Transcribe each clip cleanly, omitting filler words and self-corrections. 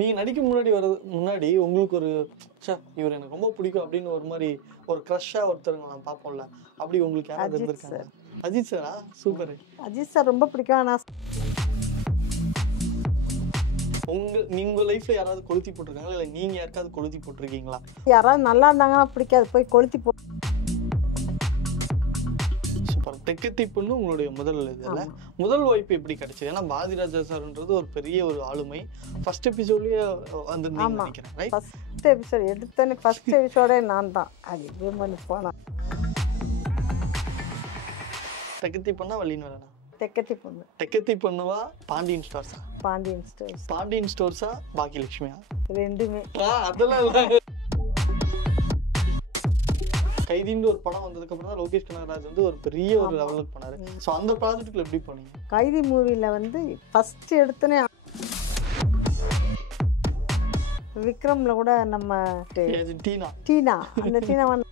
நீங்க நடிக்க முன்னாடி உங்களுக்கு ஒரு இவர் எனக்கு ரொம்ப பிடிக்கும் அப்படின்னு ஒரு மாதிரி ஒரு க்ரஷ்ஷா ஒருத்தருங்க நான் பார்ப்போம்ல, அப்படி உங்களுக்கு யாராவது அஜித் இருந்திருக்காங்க? சார். அஜித் சாரா? சூப்பர். அஜித் சார் ரொம்ப பிடிக்கும். ஆனால் நீங்க லைஃப்ல யாராவது கொளுத்தி போட்டிருக்காங்களா, இல்ல நீங்க யாருக்காவது கொளுத்தி போட்டிருக்கீங்களா? யாராவது நல்லா இருந்தாங்கன்னா பிடிக்காது, போய் கொளுத்தி போ. சூப்பர். தெக்கத்தி பொண்ணு உங்களுடைய முதல் இதுல முதல் வாய்ப்பு எப்படி கிடைச்சது? ஏன்னா பாரதிராஜா சார்ன்றது ஒரு பெரிய ஒரு ஆளுமை. ஃபர்ஸ்ட் எபிசோட்லயே வந்திருந்தீங்கன்னு நினைக்கிறேன், ரைட்? ஃபர்ஸ்ட் எபிசோட் எடுத்தோன்னே ஃபர்ஸ்ட் எபிசோடே நான் தான். அது இப்படி பண்ணி போனேன். தெக்கத்தி பொண்ணா வள்ளின்னு வரேனா? தெக்கத்தி பொண்ணு. தெக்கத்தி பொண்ணுவா பாண்டியன் ஸ்டோர்ஸா? பாண்டியன் ஸ்டோர்ஸ். பாண்டியன் ஸ்டோர்ஸா பாக்கியலட்சுமியா? ரெண்டுமே. அதெல்லாம் இல்ல. கைதின்னு ஒரு படம் வந்ததுக்கு அப்புறம் தான் லோகேஷ் கனகராஜ் வந்து ஒரு பெரிய ஒரு லெவலுக்கு போனாரு. சோ அந்த ப்ராஜெக்ட்ல எப்படி போனீங்க? கைதி மூவில வந்து ஃபர்ஸ்ட் எடுத்தோன்னே விக்ரம்ல கூட நம்ம டீனா அந்த டீனா வந்து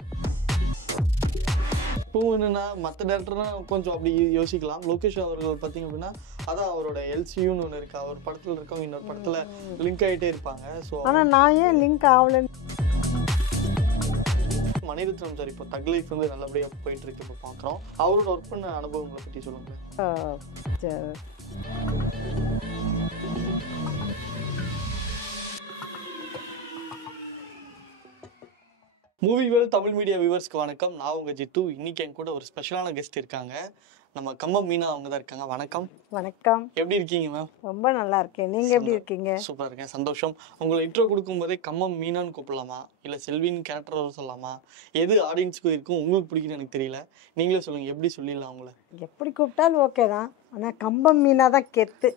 இப்போ என்னன்னா மற்ற டேரக்டர்லாம் கொஞ்சம் அப்படி யோசிக்கலாம். லோகேஷ் அவர்கள் பார்த்தீங்க அப்படின்னா அதான் அவரோட எல்சியூன்னு ஒன்று இருக்கு. அவர் படத்துல இருக்கவங்க இன்னொரு படத்துல லிங்க் ஆகிட்டே இருப்பாங்க. ஸோ ஆனால் நான் ஏன் லிங்க் ஆகலன்னு மணிரத்னம் சார் இப்போ தக் லைஃப் வந்து நல்லபடியா போயிட்டு இருக்கு. இப்போ பார்க்குறோம். அவரோட ஒர்க் பண்ண அனுபவங்களை பற்றி சொல்லுங்க. மூவி வேர்ல்ட் தமிழ் மீடியா வியூவர்ஸ்க்கு வணக்கம். நான் உங்க ஜித்து. இன்னைக்கு என் கூட ஒரு ஸ்பெஷலான கெஸ்ட் இருக்காங்க. நம்ம கம்பம் மீனா அவங்க தான் இருக்காங்க. வணக்கம். வணக்கம். எப்படி இருக்கீங்க மேம்? ரொம்ப நல்லா இருக்கேன். நீங்க எப்படி இருக்கீங்க? சூப்பரா இருக்கேன், சந்தோஷம். உங்களை இன்ட்ரோ கொடுக்கும் போதே கம்பம் மீனான்னு கூப்பிடலாமா, இல்ல செல்வின் கேரக்டர் சொல்லலாமா, எது ஆடியன்ஸ்க்கு இருக்கும் உங்களுக்கு பிடிக்குன்னு எனக்கு தெரியல. நீங்களே சொல்லுங்க, எப்படி சொல்லிடலாம் உங்களை? எப்படி கூப்பிட்டாலும் ஓகே தான். ஆனா கம்பம் மீனா தான் கெத்து.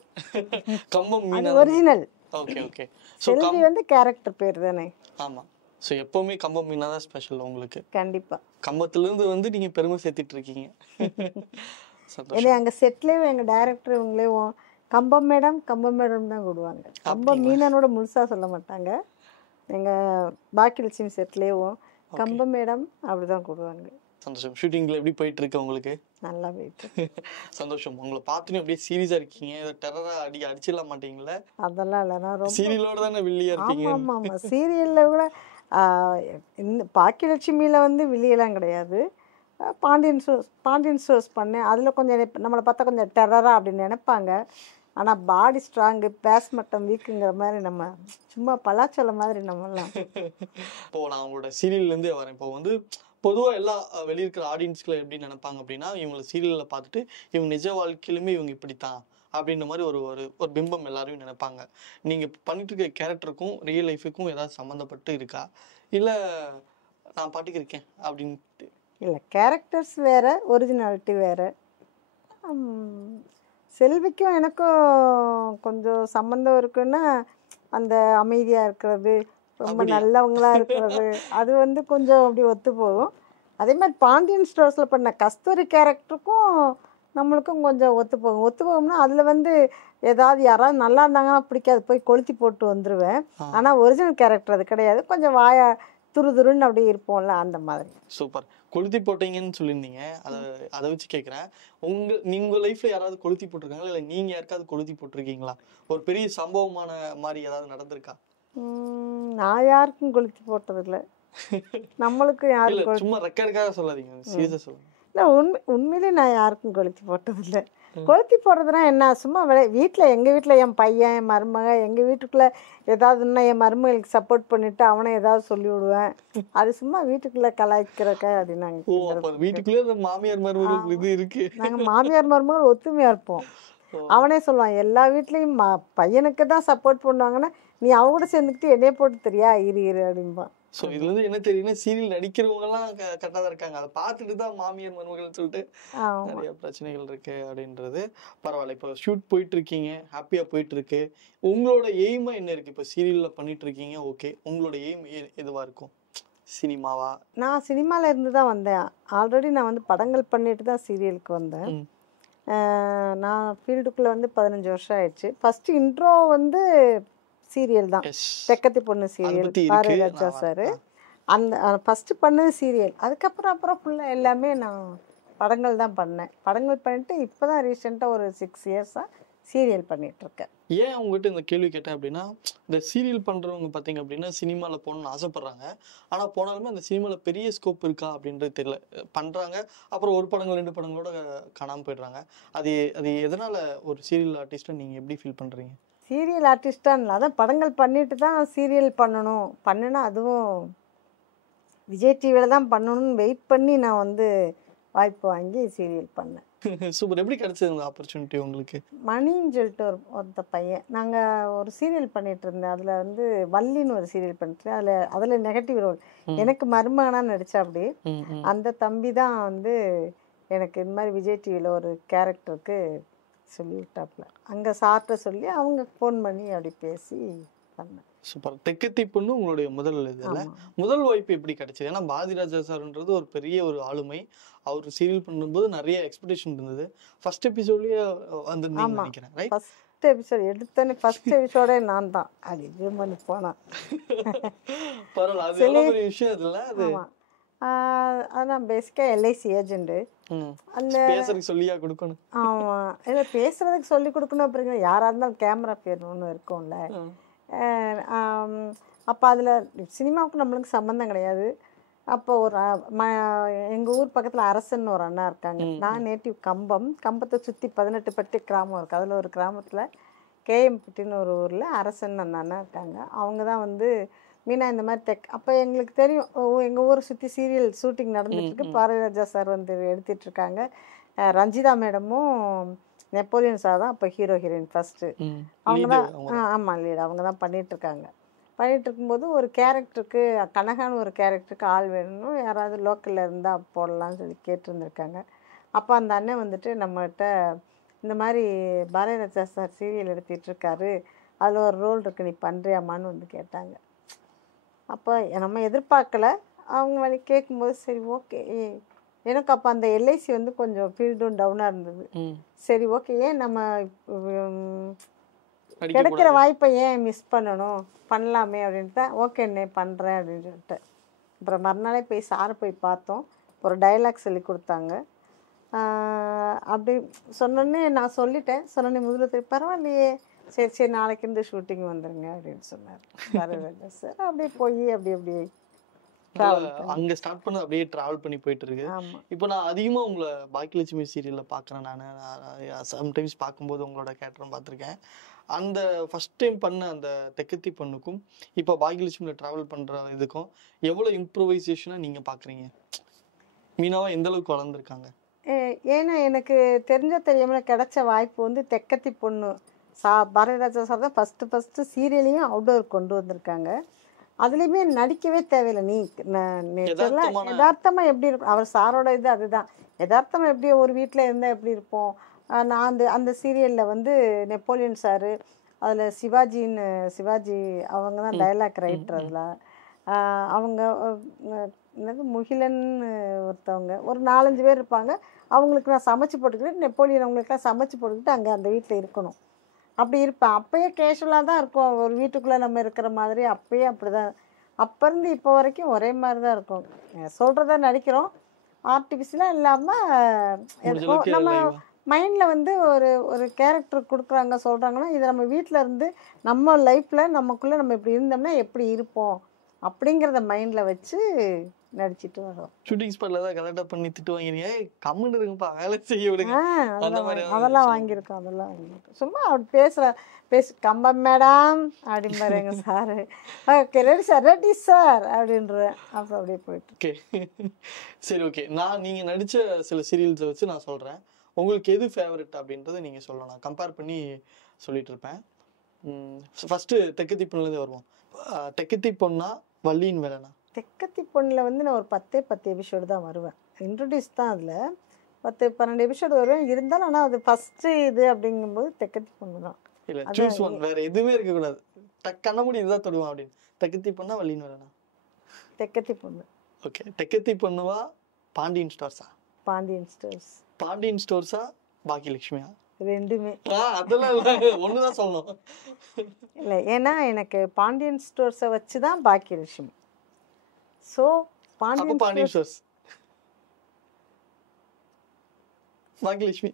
Kambam Meena original. Okay okay. Selvi வந்து கேரக்டர் பேர் தானே? ஆமா. ஸோ எப்பவுமே கம்பம் மீனா தான் ஸ்பெஷல் உங்களுக்கு? கண்டிப்பா. கம்பத்திலிருந்து வந்து நீங்க பெருமை சேர்த்துட்டு இருக்கீங்க. ஏன்னா அங்க செட்லேயும் எங்க டைரக்டர் இவங்களேவும் கம்பம் மேடம் தான் கூடுவாங்க. கம்பம் மீனனோட முழுசா சொல்ல மாட்டாங்க. எங்க பாக்கியலட்சுமி செட்லேயும் கம்பம் மேடம் அப்படிதான் கூடுவாங்க. சந்தோஷம். ஷூட்டிங்ல எப்படி போயிட்டு இருக்கு உங்களுக்கு? நல்லா போயிட்டு. சந்தோஷம். உங்களை பார்த்துன்னு அப்படியே சீரியஸா இருக்கீங்க. டெரரா அடிச்சிடலாம் மாட்டீங்களா? அதெல்லாம் இல்லை. நான் ரொம்ப சீரியலோட தானே வில்லியா இருக்கீங்க. ஆமா ஆமா. சீரியல்ல கூட இந்த பாக்கியலட்சுமியில வந்து வில்லியெல்லாம் கிடையாது. பாண்டியன் ஸ்டோர்ஸ் பண்ணேன். அதில் கொஞ்சம் நம்மளை பார்த்தா கொஞ்சம் டெரரா அப்படின்னு நினைப்பாங்க. ஆனால் பாடி ஸ்ட்ராங்கு, பேஸ் மட்டம் வீக்குங்கிற மாதிரி நம்ம சும்மா பலாச்சொல்ல மாதிரி நம்மலாம். இப்போ நான் உங்களோட சீரியல்லேருந்தே வரேன். இப்போ வந்து பொதுவாக எல்லா வெளியிருக்கிற ஆடியன்ஸ்களை எப்படி நினைப்பாங்க அப்படின்னா, இவங்களை சீரியலில் பார்த்துட்டு இவங்க நிஜ வாழ்க்கையிலுமே இவங்க இப்படித்தான் அப்படின்ற மாதிரி ஒரு ஒரு பிம்பம் எல்லாரும் நினைப்பாங்க. நீங்கள் பண்ணிட்டு இருக்க கேரக்டருக்கும் ரியல் லைஃபுக்கும் ஏதாவது சம்மந்தப்பட்டு இருக்கா, இல்லை நான் பாட்டுக்கு இருக்கேன் அப்படின்ட்டு? இல்லை, கேரக்டர்ஸ் வேறு, ஒரிஜினாலிட்டி வேறு. செல்விக்கும் எனக்கும் கொஞ்சம் சம்மந்தம் இருக்குன்னா அந்த அமைதியாக இருக்கிறது, ரொம்ப நல்லவங்களா இருக்கிறது, அது வந்து கொஞ்சம் அப்படி ஒத்து போகும். அதே மாதிரி பாண்டியன் ஸ்டோர்ஸில் பண்ண கஸ்தூரி கேரக்டருக்கும் நம்மளுக்கும் கொஞ்சம் ஒத்து போகும்னா அதில் வந்து ஏதாவது யாராவது நல்லா இருந்தாங்கன்னா பிடிக்காது, போய் கொளுத்தி போட்டு வந்துடுவேன். ஆனால் ஒரிஜினல் கேரக்டர் அது கிடையாது. கொஞ்சம் வாயா துருதுருன்னு அப்படியே இருப்போம்ல, அந்த மாதிரி. சூப்பர். கொளுத்தி போட்டீங்கன்னு சொல்லியிருந்தீங்க. அதை வச்சு கேட்குறேன், உங்கள் லைஃப்பில் யாராவது கொளுத்தி போட்டிருக்காங்களா, இல்லை நீங்கள் யாருக்காவது கொளுத்தி போட்டிருக்கீங்களா? ஒரு பெரிய சம்பவமான மாதிரி ஏதாவது நடந்திருக்கா? நான் யாருக்கும் கொளுத்தி போட்டதில்லை. நம்மளுக்கு யாரும் சும்மா ரெக்கார்டுக்காக சொல்லாதீங்க, சீரியஸாக சொல்லுங்க. இல்லை, உண்மையிலே நான் யாருக்கும் கொளுத்தி போட்டதில்லை. கொளுத்தி போடுறதுனா என்ன, சும்மா வீட்டில் எங்கள் வீட்டில் என் பையன், என் மருமக, எங்கள் வீட்டுக்குள்ளே ஏதாவதுன்னா என் மருமகளுக்கு சப்போர்ட் பண்ணிவிட்டு அவனை ஏதாவது சொல்லி விடுவேன். அது சும்மா வீட்டுக்குள்ளே கலாய்க்கிறக்க அப்படின்னாங்க. வீட்டுக்குள்ளே மாமியார் மருமகள் இது இருக்கு. நாங்கள் மாமியார் மருமகள் ஒத்துமையாக இருப்போம். அவனே சொல்லுவான், எல்லா வீட்லேயும் பையனுக்கு தான் சப்போர்ட் பண்ணுவாங்கன்னா நீ அவங்க கூட சேர்ந்துக்கிட்டு என்னைய போட்டு தெரியா இரு அப்படின்பான். ஸோ இதுலேருந்து என்ன தெரியுதுன்னா, சீரியல் நடிக்கிறவங்கலாம் கரெக்டாக தான் இருக்காங்க. அதை பார்த்துட்டு தான் மாமியார் மருமகள்னு சொல்லிட்டு நிறைய பிரச்சனைகள் இருக்கு அப்படின்றது. பரவாயில்ல. இப்போ ஷூட் போயிட்டு இருக்கீங்க, ஹாப்பியாக போயிட்டு இருக்கு. உங்களோட எய்மா என்ன இருக்கு? இப்போ சீரியலில் பண்ணிட்டு இருக்கீங்க, ஓகே. உங்களோட எய்ம் எதுவாக இருக்கும்? சினிமாவா? நான் சினிமாவில் இருந்து தான் வந்தேன். ஆல்ரெடி நான் வந்து படங்கள் பண்ணிட்டு தான் சீரியலுக்கு வந்தேன். நான் ஃபீல்டுக்குள்ளே வந்து 15 வருஷம் ஆயிடுச்சு. ஃபஸ்ட்டு இன்ட்ரோ வந்து சீரியல் தான். தெக்கத்தி பொண்ணு சீரியல், பாரதிராஜா சார். அந்த ஃபஸ்ட்டு பண்ணது சீரியல். அப்புறம் ஃபுல்லாக எல்லாமே நான் படங்கள் தான் பண்ணேன். படங்கள் பண்ணிட்டு இப்போ தான் ரீசெண்டாக ஒரு 6 இயர்ஸாக சீரியல் பண்ணிகிட்ருக்கேன். ஏன் உங்ககிட்ட இந்த கேள்வி கேட்டேன் அப்படின்னா, இந்த சீரியல் பண்றவங்க பார்த்தீங்க அப்படின்னா, சினிமால போகணும்னு ஆசைப்படுறாங்க. ஆனா போனாலுமே அந்த சினிமால பெரிய ஸ்கோப் இருக்கா அப்படின்றது தெரியல. பண்றாங்க. அப்புறம் ஒரு படங்கள் 2 படங்களோட காணாம போயிடுறாங்க. அது அது எதனால ஒரு சீரியல் ஆர்டிஸ்ட்டா நீங்க எப்படி ஃபீல் பண்றீங்க? சீரியல் ஆர்டிஸ்டாக இல்லை, அதான் படங்கள் பண்ணிட்டு தான் சீரியல் பண்ணணும், பண்ணுனா அதுவும் விஜய் டிவியில் தான் பண்ணணும்னு வெயிட் பண்ணி நான் வந்து வாய்ப்பு வாங்கி சீரியல் பண்ணேன். சூப்பர். எப்படி கிடைச்சது இந்த ஆப்பர்ச்சுனிட்டி உங்களுக்கு? மணின்னு சொல்லிட்டு ஒருத்த பையன், நாங்கள் ஒரு சீரியல் பண்ணிட்டு இருந்தேன். அதில் வந்து வள்ளின்னு ஒரு சீரியல் பண்ணிட்டு அதில் நெகட்டிவ் ரோல் எனக்கு மருமகனாக நடித்தா. அப்படி அந்த தம்பி தான் வந்து எனக்கு இந்த மாதிரி விஜய் டிவியில் ஒரு கேரக்டருக்கு சொல்லிவிட்டாப்புல. அங்கே சார்ட்ட சொல்லி அவங்க ஃபோன் பண்ணி அப்படி பேசி பண்ணேன். சூப்பர். தெக்கத்தி பொண்ணு உங்களுடைய முதல் இதுல முதல் வாய்ப்பு எப்படி கிடைச்சது? ஏன்னா பாரதிராஜா சார்ன்றது ஒரு பெரிய ஒரு ஆளுமை. அவர் சீரியல் பண்ணும்போது நிறைய எக்ஸ்பெக்டேஷன் இருந்தது. ஃபர்ஸ்ட் எபிசோட்லயே வந்திருந்தீங்கன்னு நினைக்கிறேன். ரைட்? ஃபர்ஸ்ட் எபிசோட் எடுத்தோன்னே ஃபர்ஸ்ட் எபிசோடே நான் தான். அது ஜூம் பண்ணி போனான். பரவாயில்ல. அது எவ்வளவு பெரிய விஷயம் இதுல. அது அதான் பேசிக்காக எல்ஐசி ஏஜென்ட்டு. அந்த பேசுறதுக்கு சொல்லியா கொடுக்கணும். ஆமாம், இல்லை பேசுறதுக்கு சொல்லி கொடுக்கணும். அப்புறம் யாராக இருந்தாலும் கேமரா பேர் ஒன்று இருக்கும்ல. அப்போ அதில் சினிமாவுக்கு நம்மளுக்கு சம்மந்தம் கிடையாது. அப்போ ஒரு எங்கள் ஊர் பக்கத்தில் அரசன் ஒரு அண்ணா இருக்காங்க. நான் நேட்டிவ் கம்பத்தை சுற்றி 18 பட்டி கிராமம் இருக்குது. அதில் ஒரு கிராமத்தில் கேஎம்பட்டின்னு ஒரு ஊரில் அரசன் அந்த அண்ணா இருக்காங்க. அவங்க தான் வந்து மீனா இந்த மாதிரி அப்போ எங்களுக்கு தெரியும், எங்கள் ஊரை சுற்றி சீரியல் ஷூட்டிங் நடந்துட்டுருக்கு, பாரதிராஜா சார் வந்து எடுத்துட்ருக்காங்க. ரஞ்சிதா மேடமும் நெப்போலியன் சார் தான் அப்போ ஹீரோ ஹீரோயின் ஃபஸ்ட்டு. அவங்க தான் ஆமாம் லீட். அவங்க தான் பண்ணிகிட்ருக்காங்க. பண்ணிகிட்டு இருக்கும்போது ஒரு கேரக்டருக்கு கனகான்னு ஒரு கேரக்டருக்கு ஆள் வேணும், யாராவது லோக்கலில் இருந்தால் போடலான்னு சொல்லி கேட்டுருந்துருக்காங்க. அப்போ அந்த அண்ணன் வந்துட்டு நம்மகிட்ட இந்த மாதிரி பாரதிராஜா சார் சீரியல் எடுத்துகிட்ருக்காரு, அதில் ஒரு ரோல் இருக்குது, நீ பண்ணுறியாமான்னு வந்து கேட்டாங்க. அப்போ நம்ம எதிர்பார்க்கல. அவங்க வழி கேட்கும்போது சரி ஓகே. எனக்கு அப்போ அந்த எல்ஐசி வந்து கொஞ்சம் ஃபீல்டும் டவுனாக இருந்தது. சரி ஓகே, ஏன் நம்ம கிடைக்கிற வாய்ப்பை ஏன் மிஸ் பண்ணணும், பண்ணலாமே அப்படின்ட்டு தான் ஓகேண்ணே பண்ணுறேன் அப்படின்னு சொல்லிட்டு. அப்புறம் மறுநாளே போய் சாரை போய் பார்த்தோம். ஒரு டைலாக் சொல்லி கொடுத்தாங்க. அப்படி சொன்னோன்னே நான் சொல்லிட்டேன். சொன்னோன்னே முதல்ல பரவாயில்லையே, சரி சரி நாளைக்கு இருந்து ஷூட்டிங் வந்துடுங்க அப்படின்னு சொன்னார் பாரதிராஜா சார். அப்படியே போய் அப்படியே அங்க ஸ்டார்ட் பண்ண அப்படியே டிராவல் பண்ணி போயிட்டு இருக்கு. இப்போ நான் அதிகமா உங்களை பாக்கியலட்சுமி சீரியல்ல பாக்குறேன். நான் சம்டைம்ஸ் பார்க்கும்போது உங்களோட கேரக்டரும் பார்த்துருக்கேன். அந்த ஃபர்ஸ்ட் டைம் பண்ண அந்த தெக்கத்தி பொண்ணுக்கும் இப்போ பாக்கியலட்சுமியில டிராவல் பண்ற இதுக்கும் எவ்வளவு இம்ப்ரூவைசேஷனா நீங்க பாக்குறீங்க? மீனாவா எந்த அளவுக்கு வளர்ந்துருக்காங்க? ஏன்னா எனக்கு தெரியாமல் கிடைச்ச வாய்ப்பு வந்து தெக்கத்தி பொண்ணு பாரதிராஜா சார் தான் ஃபஸ்ட்டு சீரியலையும் அவுட்டோர் கொண்டு வந்திருக்காங்க. அதுலேயுமே நடிக்கவே தேவையில்லை. நீ யதார்த்தமாக எப்படி இருக்கும், அவர் சாரோட இது அதுதான். யதார்த்தமாக எப்படி ஒரு வீட்டில் இருந்தால் எப்படி இருப்போம். நான் அந்த சீரியலில் வந்து நெப்போலியன் சாரு, அதில் சிவாஜி அவங்க தான் டைலாக் ரைட்டர். அதில் அவங்க என்னது முகிலன்னு ஒருத்தவங்க, ஒரு 4-5 பேர் இருப்பாங்க. அவங்களுக்கு நான் சமைச்சு போட்டுக்கிட்டு, நெப்போலியன் அவங்களுக்குலாம் சமைச்சு போட்டுக்கிட்டு அங்கே அந்த வீட்டில் இருக்கணும். அப்படி இருப்பேன். அப்போயே கேஷுவலாக தான் இருக்கும், ஒரு வீட்டுக்குள்ளே நம்ம இருக்கிற மாதிரி. அப்போயே அப்படி தான், அப்போ இருந்து இப்போ வரைக்கும் ஒரே மாதிரி தான் இருக்கும். சொல்கிறத நடிக்கிறோம், ஆர்டிஃபிஷியலாக இல்லாமல். நம்ம மைண்டில் வந்து ஒரு கேரக்டர் கொடுக்குறாங்க சொல்கிறாங்கன்னா, இதை நம்ம வீட்டில் இருந்து நம்ம லைஃப்பில் நமக்குள்ளே நம்ம இப்படி இருந்தோம்னா எப்படி இருப்போம் அப்படிங்கிறத மைண்டில் வச்சு நடிச்சிட்டு வரோம். ஷூட்டிங் ஸ்பாட்ல தான் கரெக்டாக பண்ணி திட்டு வாங்கிருங்க, கம்முன்னு இருக்குப்பா வேலை செய்ய விடுங்க, அதெல்லாம் வாங்கியிருக்கோம். சும்மா அப்படி கம்பம் மேடம் அப்படிம்பாரு எங்கள் sir. Okay ready sir, ready sir அப்படின்றேன். அப்புறம் அப்படியே போயிட்டு. ஓகே சரி ஓகே. நீங்கள் நடித்த சில சீரியல்ஸை வச்சு நான் சொல்கிறேன், உங்களுக்கு எது ஃபேவரட் அப்படின்றத நீங்கள் சொல்லலாம். நான் கம்பேர் பண்ணி சொல்லிட்டு இருப்பேன். ஃபஸ்ட்டு தெக்கத்தி பொண்ணுலேருந்து வருவோம். தெக்கத்தி பொண்ணா வள்ளியின் வேலைனா? தெக்கத்தி பொண்ணில் வந்து நான் ஒரு 10 எபிசோடு தான் வருவேன். இன்ட்ரடியூஸ் தான், அதில் 10-12 எபிசோடு வருவேன் இருந்தாலும். ஆனால் அது ஃபஸ்ட்டு இது அப்படிங்கும்போது தெக்கத்தி பொண்ணு தான். இல்லை சூஸ் ஒன், வேறு எதுவுமே இருக்கக்கூடாது, கண்ண முடி இதுதான் தொடுவோம் அப்படின்னு. தெக்கத்தி பொண்ணா வள்ளியின் வேலைனா? தெக்கத்தி பொண்ணு. ஓகே. தெக்கத்தி பொண்ணுவா பாண்டியன் ஸ்டோர்ஸா? பாண்டியன் ஸ்டோர்ஸா பாக்கியலட்சுமியா? ரெண்டுமே. அதெல்லாம் இல்லை, ஒன்று தான் சொல்லணும். இல்லை, ஏன்னா எனக்கு பாண்டியன் ஸ்டோர்ஸை வச்சு தான் பாக்கியலட்சுமி. ஸோ பாண்டியன் ஸ்டோர்ஸ் பாக்கியலட்சுமி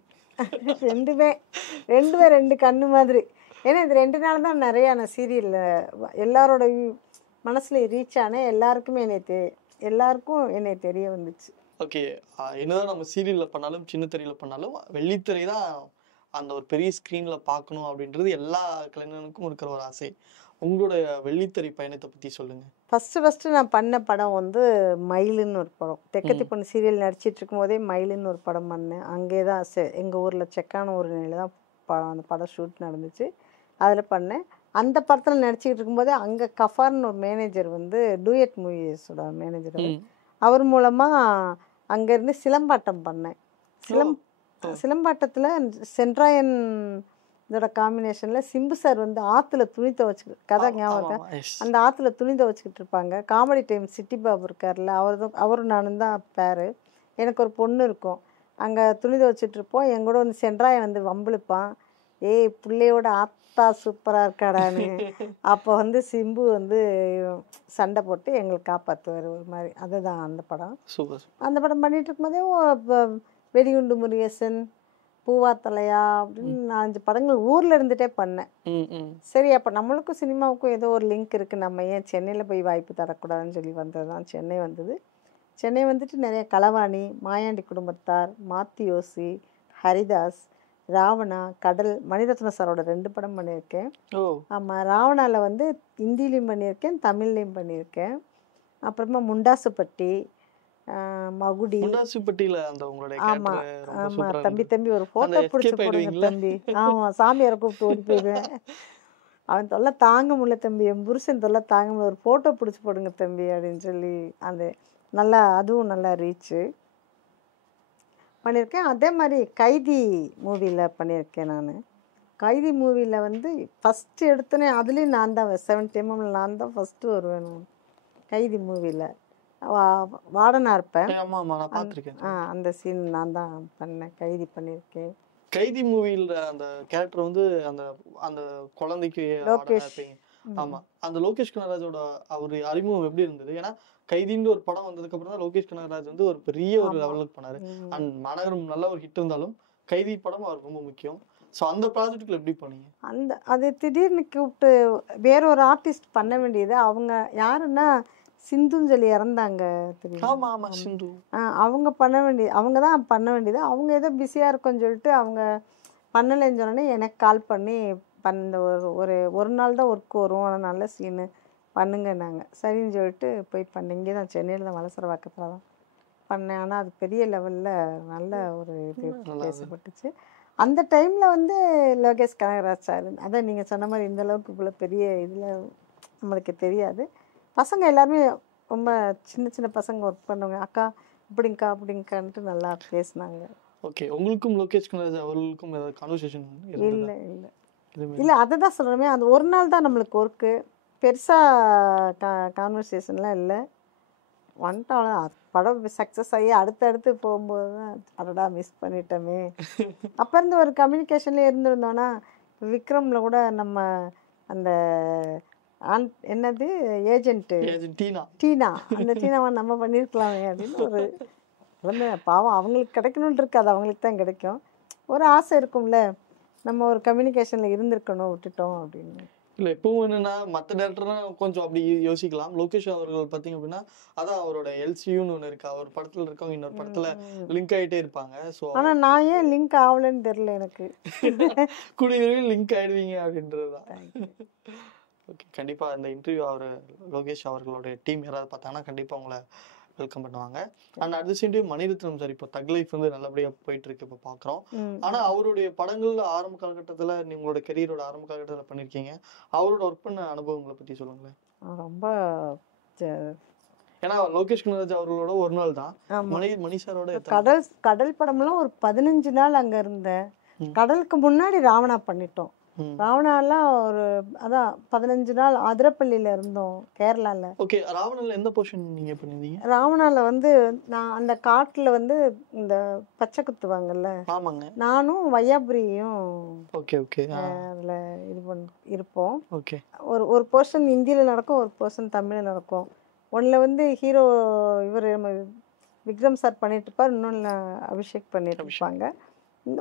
ரெண்டுமே ரெண்டுமே ரெண்டு கண்ணு மாதிரி. ஏன்னா இது 2 நாள் தான் நிறையா நான் சீரியலில் எல்லாரோட மனசுல ரீச் ஆனேன். எல்லாருக்கும் என்னை தெரிய வந்துச்சு. ஓகே. என்னதான் நம்ம சீரியல்ல பண்ணாலும் சின்ன திரையில பண்ணாலும் வெள்ளித்திரை தான் அந்த ஒரு பெரிய ஸ்க்ரீன்ல பார்க்கணும் அப்படின்றது எல்லா கலைஞனுக்கும் இருக்கிற ஒரு ஆசை. உங்களுடைய வெள்ளித்திரை பயணத்தை பத்தி சொல்லுங்க. ஃபஸ்ட்டு நான் பண்ண படம் வந்து மயிலுன்னு ஒரு படம். தெக்கத்தி பொண்ணு சீரியல் நடிச்சிட்டு இருக்கும்போதே மயிலுன்னு ஒரு படம் பண்ணேன். அங்கே தான் எங்கள் ஊரில் செக்கான ஒரு நிலையில் தான் அந்த படம் ஷூட் நடந்துச்சு. அதில் பண்ணேன். அந்த படத்தில் நடிச்சிக்கிட்டு இருக்கும்போதே அங்கே கஃபார்னு ஒரு மேனேஜர் வந்து டூயட் மூவிஸோட மேனேஜர். அவர் மூலமாக அங்கேருந்து சிலம்பாட்டம் பண்ணேன். சிலம்பாட்டத்தில் சென்ட்ராயன் இதோட காம்பினேஷனில் சிம்பு சார் வந்து ஆற்றுல துணி துவைச்சிக்கிட்டு கதை ஞாபகம். அந்த ஆற்றுல துணி துவைச்சிக்கிட்டு இருப்பாங்க. காமெடி டைம் சிட்டி பாபு இருக்கார்ல, அவரும் நானும் தான் பேர். எனக்கு ஒரு பொண்ணு இருக்கும். அங்கே துணி துவைச்சிட்டு இருப்போம். எங்கூட வந்து சென்ட்ராயன் வந்து வம்பிழுப்பான், ஏய் பிள்ளையோட ஆத்தா சூப்பராக இருக்காடான்னு. அப்போ வந்து சிம்பு வந்து சண்டை போட்டு எங்களுக்கு காப்பாற்றுவார் ஒரு மாதிரி. அதுதான் அந்த படம். அந்த படம் பண்ணிட்டு இருக்கும்போதே வெடிகுண்டு முருகேசன், பூவா தலையா அப்படின்னு 4-5 படங்கள் ஊரில் இருந்துகிட்டே பண்ணேன். சரி, அப்போ நம்மளுக்கும் சினிமாவுக்கும் ஏதோ ஒரு லிங்க் இருக்குது, நம்ம ஏன் சென்னையில் போய் வாய்ப்பு தரக்கூடாதுன்னு சொல்லி வந்தது தான் சென்னை வந்தது. சென்னை வந்துட்டு நிறைய களவாணி, மாயாண்டி குடும்பத்தார், மாத்தியோசி, ஹரிதாஸ், ராவணா, கடல், மணிரத்ன சாரோட 2 படம் பண்ணியிருக்கேன். ஆமாம், ராவணாவில் வந்து ஹிந்திலையும் பண்ணியிருக்கேன், தமிழ்லையும் பண்ணியிருக்கேன். அப்புறமா முண்டாசுப்பட்டி, மகுடி. ஆமாம் ஆமாம், தம்பி ஒரு ஃபோட்டோ பிடிச்சி போடுங்க தம்பி. ஆமாம், சாமியாரை கூப்பிட்டு ஓடி போயிடுவேன். அவன் தொல்லை தாங்க முடியல தம்பி, என் புருஷன் தொல்லை தாங்க முடியல, ஒரு ஃபோட்டோ பிடிச்சி போடுங்க தம்பி அப்படின்னு சொல்லி அது நல்லா, அதுவும் நல்லா ரீச்சு பண்ணியிருக்கேன். அதே மாதிரி கைதி மூவியில் பண்ணியிருக்கேன். நான் கைதி மூவியில் வந்து ஃபஸ்ட்டு எடுத்தோன்னே அதுலேயும் நான் தான் 70mm நான் தான் ஃபஸ்ட்டு வருவேன். கைதி மூவியில் வார்டனாக இருப்பேன். அந்த சீன் நான் தான் பண்ணேன். கைதி பண்ணியிருக்கேன். கைதி மூவியில் அந்த கேரக்டர் வந்து அந்த அந்த குழந்தைக்கு லோகேஷ். ஆமாம், அந்த லோகேஷ் கனகராஜோட அவர் அறிமுகம் எப்படி இருந்தது? ஏன்னா கைதின்னு ஒரு படம் வந்ததுக்கு அப்புறம் தான் லோகேஷ் கனகராஜ் வந்து ஒரு பெரிய ஒரு லெவலுக்கு பண்ணாரு. அண்ட் மாநகரம் நல்ல ஒரு ஹிட் இருந்தாலும் கைதி படம் அவருக்கு ரொம்ப முக்கியம். ஸோ அந்த ப்ராஜெக்ட்ல எப்படி பண்ணீங்க? அது திடீர்னு கூப்பிட்டு வேற ஒரு ஆர்டிஸ்ட் பண்ண வேண்டியது. அவங்க யாருன்னா சிந்துன்னு சொல்லி இறந்தாங்க தெரியும். சிந்து. அவங்க தான் பண்ண வேண்டியது. அவங்க ஏதோ பிஸியாக இருக்குன்னு சொல்லிட்டு அவங்க பண்ணலைன்னு சொன்னோன்னே எனக்கு கால் பண்ணி பண்ண ஒரு நாள் தான் ஒர்க் வரும், ஆனால் நல்ல சீனு பண்ணுங்க நாங்கள் சரின்னு சொல்லிட்டு போய் பண்ணேன். இங்கே தான் சென்னையில் தான் வலசரவாக்கத்தில் தான் பண்ணேன். ஆனால் அது பெரிய லெவலில் நல்ல ஒரு இது பேசப்பட்டுச்சு. அந்த டைமில் வந்து லோகேஷ் கனகராஜ் சார், அதான் நீங்கள் சொன்ன மாதிரி இந்த அளவுக்கு இவ்வளோ பெரிய இதில் நம்மளுக்கு தெரியாது. பசங்க எல்லாருமே ரொம்ப சின்ன பசங்க ஒர்க் பண்ணவங்க, அக்கா அப்படிங்கான்ட்டு நல்லா பேசினாங்க. ஓகே, உங்களுக்கும் லோகேஷ் கனகராஜ் அவர்களுக்கும் ஏதாவது கான்வர்சேஷன்? இல்லை அதை தான் சொல்கிறேன். அது ஒரு நாள் தான் நம்மளுக்கு ஒர்க்கு, பெருசாக கான்வர்சேஷன்லாம் இல்லை. வந்துட்டாலும் படம் சக்ஸஸ் ஆகி அடுத்தடுத்து போகும்போது தான் அடடா மிஸ் பண்ணிட்டோமே. அப்போ இருந்து ஒரு கம்யூனிகேஷன்லேயே இருந்திருந்தோன்னா விக்ரமில் கூட நம்ம அந்த என்னது ஏஜென்ட்டு டீனா, அந்த டீனாவை நம்ம பண்ணியிருக்கலாமே அப்படின்னு ஒரு குழந்தை. பாவம் அவங்களுக்கு கிடைக்கணுன்ட்டு இருக்காது, அவங்களுக்கு தான் கிடைக்கும். ஒரு ஆசை இருக்கும்ல, நம்ம ஒரு கம்யூனிகேஷனில் இருந்திருக்கணும், விட்டுட்டோம் அப்படின்னு. இல்லை, இப்பவும் என்னன்னா மற்ற டேரக்டர்னா கொஞ்சம் அப்படி யோசிக்கலாம். லோகேஷ் அவர்கள் பார்த்தீங்க அப்படின்னா அதான் அவரோட எல்சியூன்னு ஒன்று இருக்கு, அவர் படத்தில் இருக்கவங்க இன்னொரு படத்தில் லிங்க் ஆகிட்டே இருப்பாங்க. ஸோ ஆனால் நான் ஏன் லிங்க் ஆகலைன்னு தெரியல எனக்கு. கூடிய விரைவில் லிங்க் ஆகிடுவீங்க அப்படின்றது தான். ஓகே, கண்டிப்பாக இந்த இன்டர்வியூ லோகேஷ் அவர்களுடைய டீம் யாராவது பார்த்தாங்கன்னா கண்டிப்பாக உங்களை வெல்கம் பண்ணுவாங்க. And at the same time Mani Ratnam sir இப்போ தக் லைஃப் வந்து நல்லபடியாக போயிட்டு இருக்கு, இப்போ பார்க்குறோம். ஆனால் அவருடைய படங்கள் ஆரம்ப காலகட்டத்தில் உங்களோட கெரியரோட ஆரம்ப காலகட்டத்தில் பண்ணியிருக்கீங்க. அவரோட ஒர்க் பண்ண அனுபவங்களை பற்றி சொல்லுங்களேன். ரொம்ப ஏன்னா லோகேஷ் கனகராஜ் அவர்களோட ஒரு நாள் தான், மணி சாரோட கடல் படம்லாம் ஒரு 15 நாள் அங்கே இருந்தேன். கடலுக்கு முன்னாடி ராவணா பண்ணிட்டோம். ராவணாலாம் ஒரு அதான் 15 நாள் அதிரப்பள்ளியில் இருந்தோம், கேரளாவில். ஓகே, ராவணாவில் எந்த போர்ஷன் நீங்கள் பண்ணியிருந்தீங்க? ராவணாவில் வந்து நான் அந்த காட்டில் வந்து இந்த பச்சை குத்துவாங்கல்ல, ஆமாங்க, நானும் வையாபுரியும் ஓகே ஓகே அதில் இருப்போம். ஓகே, ஒரு போர்ஷன் ஹிந்தியில் நடக்கும், ஒரு போர்ஷன் தமிழில் நடக்கும். ஒன்றில் வந்து ஹீரோ இவர் விக்ரம் சார் பண்ணிட்டு இருப்பார், இன்னொன்று அபிஷேக் பண்ணிட்டு இருப்பாங்க.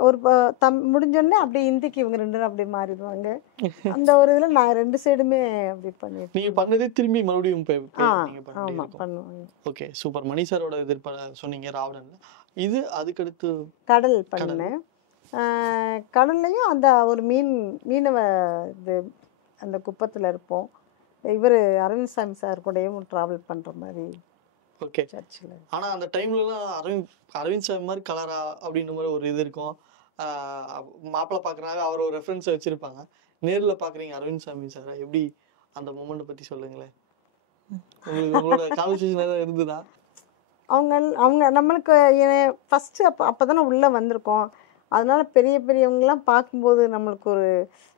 ஒரு முடிஞ்சோடனே அப்படியே ஹிந்திக்கு இவங்க 2 பேரும் அப்படியே மாறிடுவாங்க. அந்த ஒரு இதுல நான் 2 சைடுமே அப்படி பண்ணிட்டு நீங்க பண்ணதே திரும்பி மறுபடியும் நீங்க ஆமா பண்ணிருக்கோம். பண்ணுவாங்க. Okay super. மணி சாரோட எதிர்பார சொன்னீங்க ராவணன்ல. இது அதுக்கடுத்து கடல் பண்ணேன். கடல்லையும் அந்த ஒரு மீனவ இது அந்த குப்பத்தில் இருப்போம். இவர் அரவிந்த் சாமி சார் கூடயும் ட்ராவல் பண்ணுற மாதிரி ஓகே. சர்ச்சில். ஆனா அந்த டைம்லலாம் அரவிந்த் சாமி மாதிரி கலரா அப்படின்ற மாதிரி ஒரு இது இருக்கும். மாப்பிள்ளை பார்க்குறாங்க, அவர் ஒரு ரெஃபரன்ஸ் வச்சிருப்பாங்க. நேரில் பார்க்குறீங்க அரவிந்த் சாமி சார், எப்படி அந்த மூமெண்ட்டை பற்றி சொல்லுங்களேன். உங்களோட கான்வர்சேஷன் ஏதாவது இருந்ததா? அவங்க நம்மளுக்கு ஃபஸ்ட்டு அப்போ தானே உள்ளே வந்திருக்கோம். அதனால பெரியவங்களாம் பார்க்கும்போது நம்மளுக்கு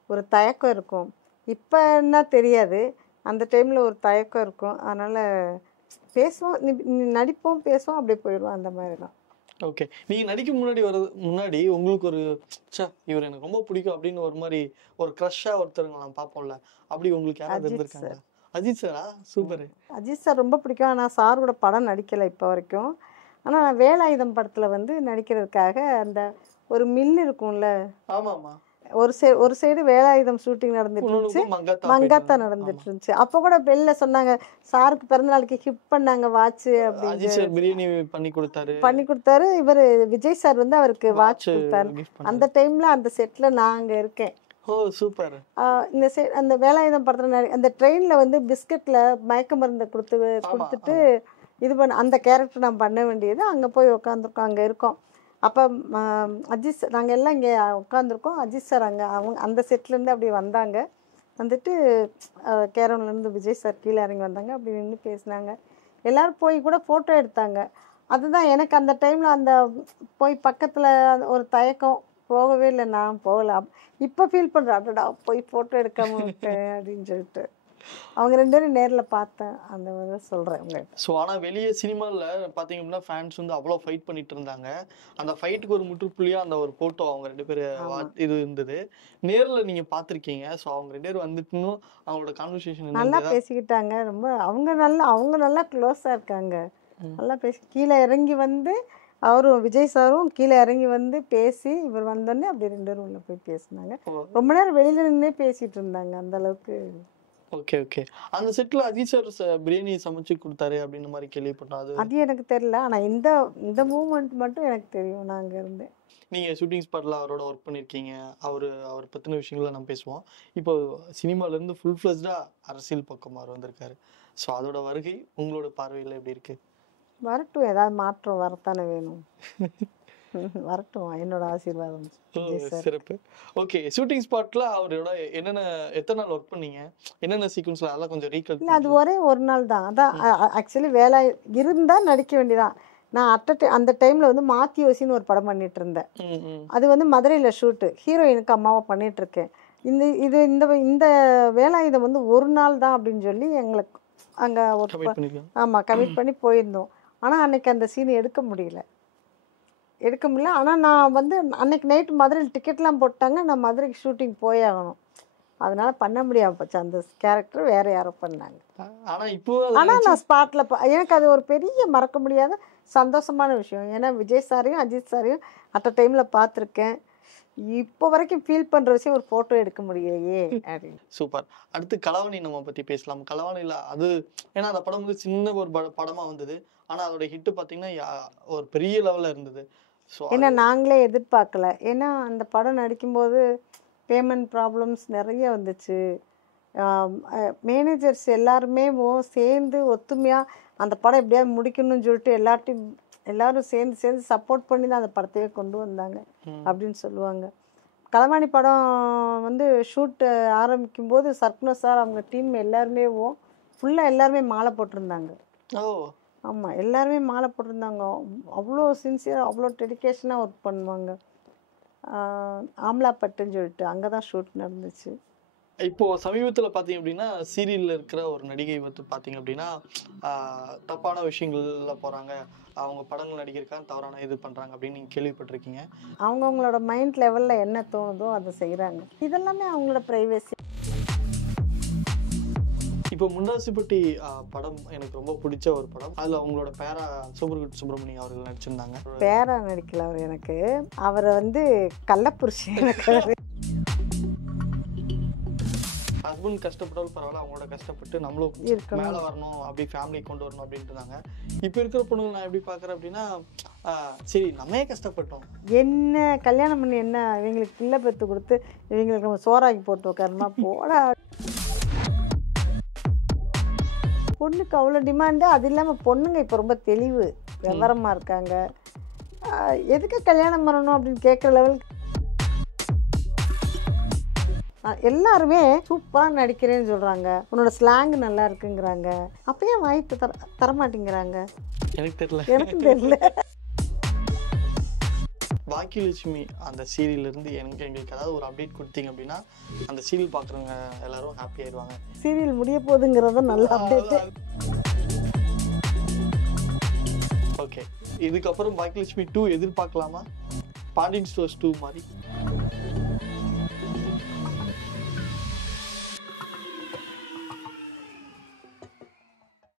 ஒரு தயக்கம் இருக்கும். இப்போ என்ன தெரியாது, அந்த டைமில் ஒரு தயக்கம் இருக்கும். அதனால் பேசுவோம், நடிப்போம், பேசுவோம், அப்படியே போயிடுவோம். அந்த மாதிரி தான். ஓகே. நீங்கள் நடிக்க முன்னாடி உங்களுக்கு ஒரு இவர் எனக்கு ரொம்ப பிடிக்கும் அப்படின்னு ஒரு மாதிரி ஒரு க்ரஷ்ஷாக ஒருத்தருங்க நான் பார்ப்போம்ல, அப்படி உங்களுக்கு யாராவது இருந்திருக்காங்க? அஜித் சாரா? சூப்பர். அஜித் சார் ரொம்ப பிடிக்கும். ஆனால் சார் கூட படம் நடிக்கலை இப்போ வரைக்கும். ஆனால் நான் வேலாயுதம் படத்தில் நடிக்கிறதுக்காக அந்த ஒரு மில் இருக்கும்ல, ஆமாம்மா, ஒரு சைடு வேலாயுதம் ஷூட்டிங் நடந்துட்டு இருந்துச்சு, மங்காத்தா நடந்துட்டு இருந்துச்சு. அப்போ கூட வெளில சொன்னாங்க சாருக்கு பிறந்த நாளைக்கு கிஃப்ட் பண்ணாங்க வாட்ச் அப்படின்னு. பிரியாணி பண்ணி கொடுத்தாரு. இவர் விஜய் சார் அவருக்கு வாட்ச் கொடுத்தாரு. அந்த டைம்ல அந்த செட்ல நான் அங்க இருக்கேன். ஓ சூப்பர். இந்த அந்த வேலாயுதம் படத்துல அந்த ட்ரெயின்ல பிஸ்கட்ல மயக்க மருந்து கொடுத்துட்டு இது பண்ண அந்த கேரக்டர் நான் பண்ண வேண்டியது. அங்கே போய் உட்காந்துருக்கோம், அங்கே இருக்கோம். அப்போ அஜித் சார் நாங்கள் எல்லாம் இங்கே உட்காந்துருக்கோம். அஜித் சார் அவங்க அந்த செட்லேருந்து அப்படி வந்தாங்க. வந்துட்டு கேரவன்லேருந்து விஜய் சார் கீழே இறங்கி வந்தாங்க. அப்படி நின்று பேசினாங்க. எல்லோரும் போய் கூட ஃபோட்டோ எடுத்தாங்க. அதுதான் எனக்கு அந்த டைமில் அந்த போய் பக்கத்தில் ஒரு தயக்கம், போகவே இல்லை. நான் போகல. இப்போ ஃபீல் பண்ணுறேன், அடடா போய் ஃபோட்டோ எடுக்காம விட்டேன் அப்படின்னு சொல்லிட்டு. அவங்க 2 பேரும் நேரில் பார்த்தேன், அந்த மாதிரி சொல்கிறேன் உங்கள்கிட்ட. ஸோ ஆனால் வெளியே சினிமாவில் பார்த்தீங்க அப்படின்னா ஃபேன்ஸ் அவ்வளோ ஃபைட் பண்ணிட்டு இருந்தாங்க. அந்த ஃபைட்டுக்கு ஒரு முற்றுப்புள்ளியாக அந்த ஒரு ஃபோட்டோ அவங்க 2 பேர் இது இருந்தது. நேரில் நீங்கள் பார்த்துருக்கீங்க. ஸோ அவங்க 2 பேர் வந்துட்டுன்னு அவங்களோட கான்வர்சேஷன் நல்லா பேசிக்கிட்டாங்க. ரொம்ப அவங்க நல்லா க்ளோஸாக இருக்காங்க. நல்லா பேசி கீழே இறங்கி அவரும் விஜய் சாரும் கீழே இறங்கி பேசி இவர் வந்தோடனே அப்படி 2 பேரும் உள்ள போய் பேசினாங்க. ரொம்ப நேரம் வெளியில் நின்னே பேசிகிட்டு இருந்தாங்க. அந்த அளவுக்கு. Okay okay. அந்த செட்டில் அஜித் சார் பிரியாணி சமைச்சு கொடுத்தாரு அப்படின்னு மாதிரி கேள்விப்பட்டோம். அது எனக்கு தெரியல. ஆனால் இந்த மூமெண்ட் மட்டும் எனக்கு தெரியும். நான் அங்கே இருந்தேன். நீங்கள் ஷூட்டிங் ஸ்பாட்டில் அவரோட ஒர்க் பண்ணியிருக்கீங்க. அவர் பற்றின விஷயங்களை நம்ம பேசுவோம். இப்போ சினிமாலேருந்து ஃபுல் ஃப்ளெஜ்டாக அரசியல் பக்கம் அவர் வந்திருக்காரு. ஸோ அதோட வருகை உங்களோட பார்வையில் எப்படி இருக்குது? வரட்டும், ஏதாவது மாற்றம் வரத்தானே வேணும். வரட்டும், என்னோட ஆசீர்வாதம். சிறப்பு. ஓகே. ஷூட்டிங் ஸ்பாட்ல அவரோட எத்தனை நாள் ஒர்க் பண்ணீங்க? என்னென்ன சீக்வன்ஸ்ல அதெல்லாம் கொஞ்சம் ரீகால். இல்லை, அது ஒரே ஒரு நாள் தான். அதான் ஆக்சுவலி வேலை இருந்தால் நடிக்க வேண்டியதான். நான் அந்த டைமில் மாத்தியோசின்னு ஒரு படம் பண்ணிட்டு இருந்தேன். அது மதுரையில் ஷூட்டு. ஹீரோயினுக்கு அம்மாவை பண்ணிட்டு இருக்கேன். இந்த வேலாயுதம் ஒரு நாள் தான் அப்படின்னு சொல்லி எங்களுக்கு அங்கே கமிட் பண்ணி போயிருந்தோம். ஆனால் அன்னைக்கு அந்த சீன் எடுக்க முடியல. ஆனால் நான் அன்னைக்கு நைட்டு மதுரையில் டிக்கெட்லாம் போட்டாங்க. நான் மதுரைக்கு ஷூட்டிங் போயாகணும். அதனால பண்ண முடியாமல் போச்சு. அந்த கேரக்டர் வேற யாரோ பண்ணாங்க. ஆனால் நான் ஸ்பாட்டில் எனக்கு அது ஒரு பெரிய மறக்க முடியாத சந்தோஷமான விஷயம். ஏன்னா விஜய் சாரையும் அஜித் சாரையும் அட் அ டைமில் பார்த்துருக்கேன். இப்போ வரைக்கும் ஃபீல் பண்ணுற விஷயம், ஒரு ஃபோட்டோ எடுக்க முடியலையே அப்படின்னு. சூப்பர். அடுத்து கலவாணி நம்ம பற்றி பேசலாம். கலவாணியில் அது ஏன்னா அந்த படம் சின்ன ஒரு படமாக வந்தது. ஆனால் அதோட ஹிட்டு பார்த்தீங்கன்னா ஒரு பெரிய லெவலில் இருந்தது. ஏன்னா நாங்களே எதிர்பார்க்கல. ஏன்னா அந்த படம் நடிக்கும்போது பேமெண்ட் ப்ராப்ளம்ஸ் நிறைய வந்துச்சு. மேனேஜர்ஸ் எல்லாருமே சேர்ந்து ஒத்துமையாக அந்த படம் எப்படியாவது முடிக்கணும்னு சொல்லிட்டு எல்லாரும் சேர்ந்து சப்போர்ட் பண்ணி தான் அந்த படத்தையே கொண்டு வந்தாங்க அப்படின்னு சொல்லுவாங்க. கலவாணி படம் ஷூட் ஆரம்பிக்கும் போது சர்க்குணர் சார் அவங்க டீம் எல்லாருமே ஃபுல்லாக எல்லாருமே மாலை போட்டிருந்தாங்க. ஆமாம், எல்லாருமே மாலை போட்டிருந்தாங்க. அவ்வளோ சின்சியராக அவ்வளோ டெடிக்கேஷனாக ஒர்க் பண்ணுவாங்க. ஆம்லாப்பட்டுன்னு சொல்லிட்டு அங்கே தான் ஷூட் நடந்துச்சு. இப்போ சமீபத்தில் பார்த்தீங்க அப்படின்னா சீரியலில் இருக்கிற ஒரு நடிகை பார்த்தீங்க அப்படின்னா தப்பான விஷயங்கள்ல போகிறாங்க, அவங்க படங்கள் நடிக்கிறதுக்காக தவறான இது பண்ணுறாங்க அப்படின்னு நீங்கள் கேள்விப்பட்டிருக்கீங்க. அவங்கவுங்களோட மைண்ட் லெவலில் என்ன தோணுதோ அதை செய்கிறாங்க. இதெல்லாமே அவங்களோட ப்ரைவேசி. இப்போ முண்டாசுப்பட்டி படம் எனக்கு ரொம்ப பிடிச்ச ஒரு படம். அதுல அவங்களோட பேரா சூப்பர்குட் சுப்பிரமணியம் அவர்கள் நடிச்சிருந்தாங்க. பேரா நடிக்கல அவர் எனக்கு. அவரை வந்து கள்ளப்புருஷன் எனக்கு. ஹஸ்பண்ட் கஷ்டப்பட்டாலும் பரவாயில்ல, அவங்களோட கஷ்டப்பட்டு நம்மளும் மேலே வரணும், அப்படி ஃபேமிலி கொண்டு வரணும் அப்படின்ட்டு இருந்தாங்க. இப்போ இருக்கிற பொண்ணுங்க நான் எப்படி பார்க்குறேன் அப்படின்னா, சரி நம்மே கஷ்டப்பட்டோம், என்ன கல்யாணம் பண்ணி என்ன இவங்களுக்கு பிள்ளை பெற்று கொடுத்து இவங்களுக்கு நம்ம சோறாக்கி போட்டு உட்காரணுமா போடா. பொண்ணுக்கு அவ்வளோ டிமாண்டு. அது இல்லாமல் பொண்ணுங்க இப்போ ரொம்ப தெளிவு விவரமாக இருக்காங்க. எதுக்கு கல்யாணம் பண்ணணும் அப்படின்னு கேட்குற லெவலுக்கு எல்லாருமே சூப்பராக நடிக்கிறேன்னு சொல்கிறாங்க, உன்னோட ஸ்லாங் நல்லா இருக்குங்கிறாங்க. அப்பயே வாய்ப்பு தரமாட்டேங்கிறாங்க. எனக்கு தெரியல. எனக்கும் தெரியல. பாக்கியலட்சுமி அந்த சீரியல்ல இருந்து எங்களுக்கு ஏதாவது ஒரு அப்டேட் கொடுத்தீங்க அப்படின்னா அந்த சீரியல் பார்க்குறவங்க எல்லாரும் ஹாப்பி ஆயிடுவாங்க. சீரியல் முடிய போகுதுங்கிறத நல்ல அப்டேட். ஓகே, இதுக்கப்புறம் பாக்கியலட்சுமி 2 எதிர்பார்க்கலாமா? பாண்டியன் ஸ்டோர்ஸ் 2 மாதிரி?